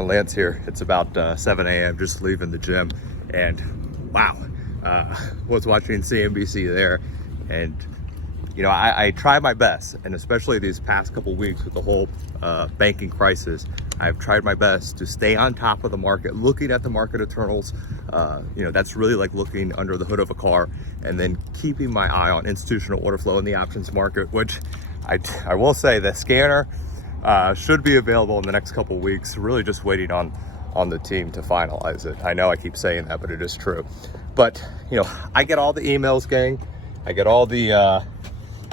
Lance here. It's about 7 a.m. just leaving the gym, and wow, was watching CNBC there, and you know, I try my best, and especially these past couple weeks with the whole banking crisis, I've tried my best to stay on top of the market, looking at the market internals. You know, that's really like looking under the hood of a car, and then keeping my eye on institutional order flow in the options market, which I will say the scanner should be available in the next couple weeks. Really just waiting on the team to finalize it. I know I keep saying that, but it is true. But you know, I get all the emails, gang. I get all the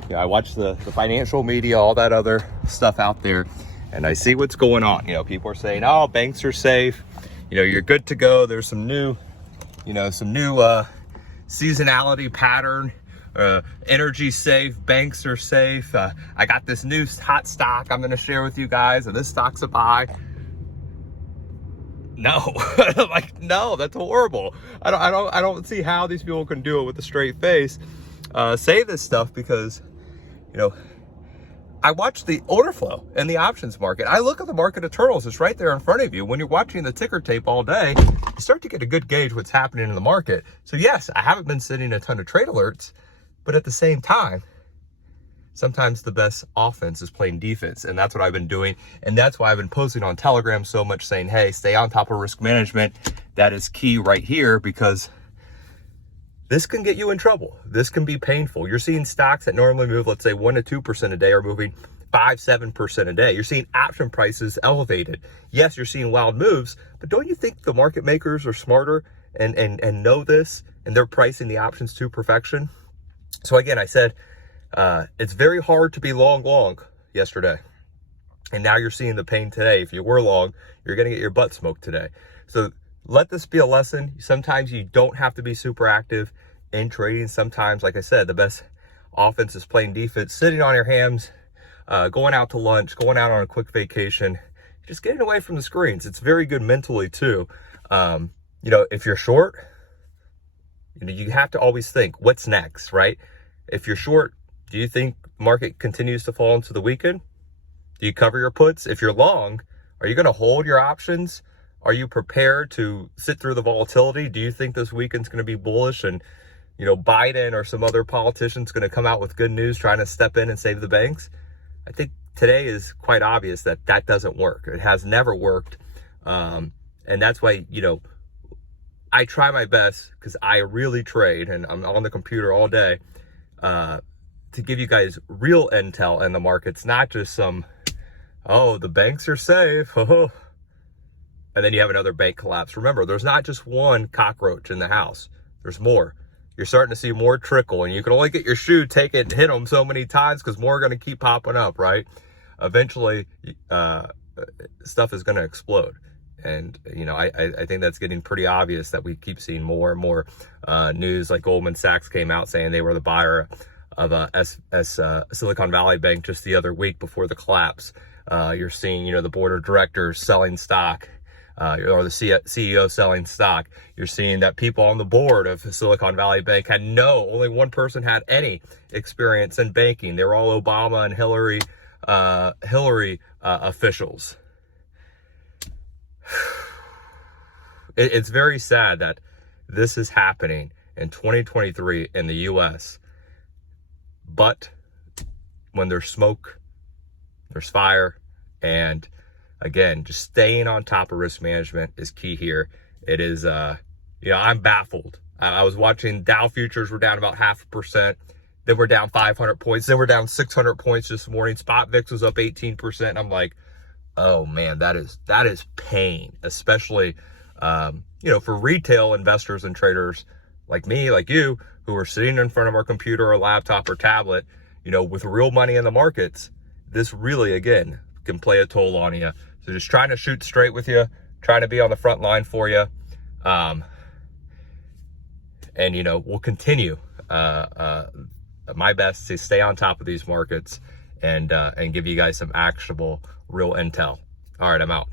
you know, I watch the financial media, all that other stuff out there, and I see what's going on. You know, people are saying, oh, banks are safe, you know, you're good to go. There's some new, you know, seasonality pattern, energy safe, banks are safe. I got this new hot stock I'm going to share with you guys, and this stock's a buy. No, like, no, that's horrible. I don't see how these people can do it with a straight face. Say this stuff because, you know, I watch the order flow in the options market. I look at the market internals. It's right there in front of you. When you're watching the ticker tape all day, you start to get a good gauge what's happening in the market. So yes, I haven't been sending a ton of trade alerts, but at the same time, sometimes the best offense is playing defense. And that's what I've been doing. And that's why I've been posting on Telegram so much, saying, hey, stay on top of risk management. That is key right here, because this can get you in trouble. This can be painful. You're seeing stocks that normally move, let's say 1 to 2% a day, are moving 5-7% a day. You're seeing option prices elevated. Yes, you're seeing wild moves, but don't you think the market makers are smarter and know this, and they're pricing the options to perfection? So again, I said, it's very hard to be long yesterday. And now you're seeing the pain today. If you were long, you're going to get your butt smoked today. So let this be a lesson. Sometimes you don't have to be super active in trading. Sometimes, like I said, the best offense is playing defense, sitting on your hams, going out to lunch, going out on a quick vacation, just getting away from the screens. It's very good mentally too. You know, if you're short, you know, you have to always think, what's next, right? If you're short, do you think the market continues to fall into the weekend? Do you cover your puts? If you're long, are you going to hold your options? Are you prepared to sit through the volatility? Do you think this weekend's going to be bullish, and, you know, Biden or some other politician's going to come out with good news trying to step in and save the banks? I think today is quite obvious that that doesn't work. It has never worked. And that's why, you know, I try my best, because I really trade and I'm on the computer all day, to give you guys real intel in the markets, not just some, oh, the banks are safe. And then you have another bank collapse. Remember, there's not just one cockroach in the house. There's more. You're starting to see more trickle, and you can only get your shoe, take it, and hit them so many times, because more are going to keep popping up, right? Eventually, stuff is going to explode. And, you know, I think that's getting pretty obvious, that we keep seeing more and more news. Like Goldman Sachs came out saying they were the buyer of Silicon Valley Bank just the other week before the collapse. You're seeing, you know, the board of directors selling stock. Or the CEO selling stock. You're seeing that people on the board of Silicon Valley Bank only one person had any experience in banking. They were all Obama and Hillary officials. It's very sad that this is happening in 2023 in the US. But when there's smoke, there's fire. And again, just staying on top of risk management is key here. It is, you know, I'm baffled. I was watching Dow futures were down about 0.5%. Then we're down 500 points. Then we're down 600 points this morning. Spot VIX was up 18%. I'm like, oh man, that is pain, especially, you know, for retail investors and traders like me, like you, who are sitting in front of our computer or laptop or tablet, you know, with real money in the markets. This really, again, can play a toll on you. So just trying to shoot straight with you, trying to be on the front line for you. And, you know, we'll continue my best to stay on top of these markets and give you guys some actionable, real intel. All right, I'm out.